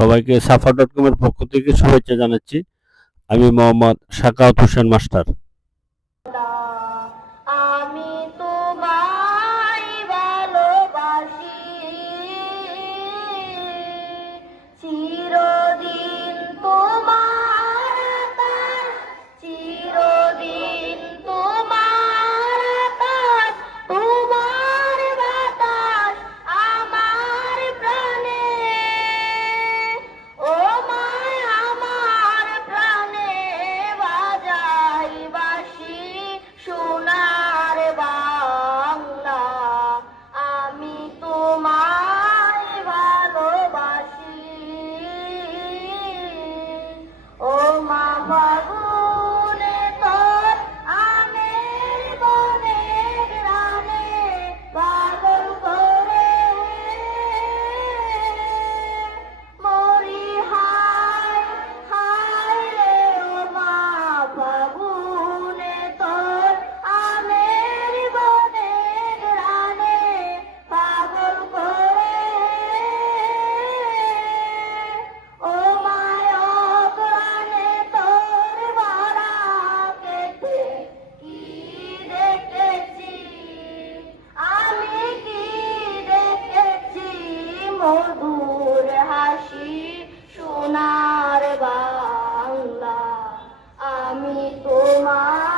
সবাইকে সাফা ডট কমের পক্ষ থেকে শুভেচ্ছা জানাচ্ছি। আমি মোহাম্মদ সাকাউত হোসেন মাস্টার। মধুর হাসি সোনার বাংলা। আমি তোমার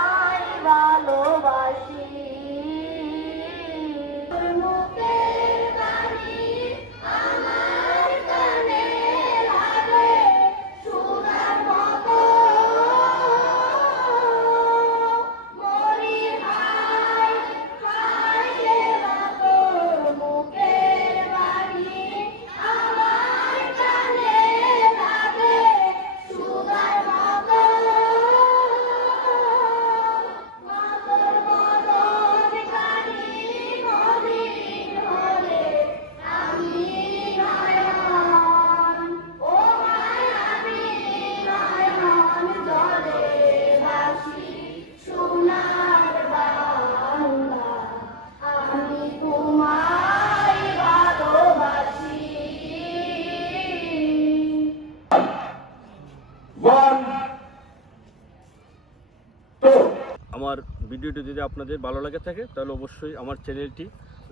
আমার ভিডিওটি যদি আপনাদের ভালো লাগে থাকে, তাহলে অবশ্যই আমার চ্যানেলটি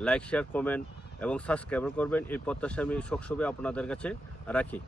লাইক, শেয়ার, কমেন্ট এবং সাবস্ক্রাইব করবেন। এই প্রত্যাশা আমি সবসময় আপনাদের কাছে রাখি।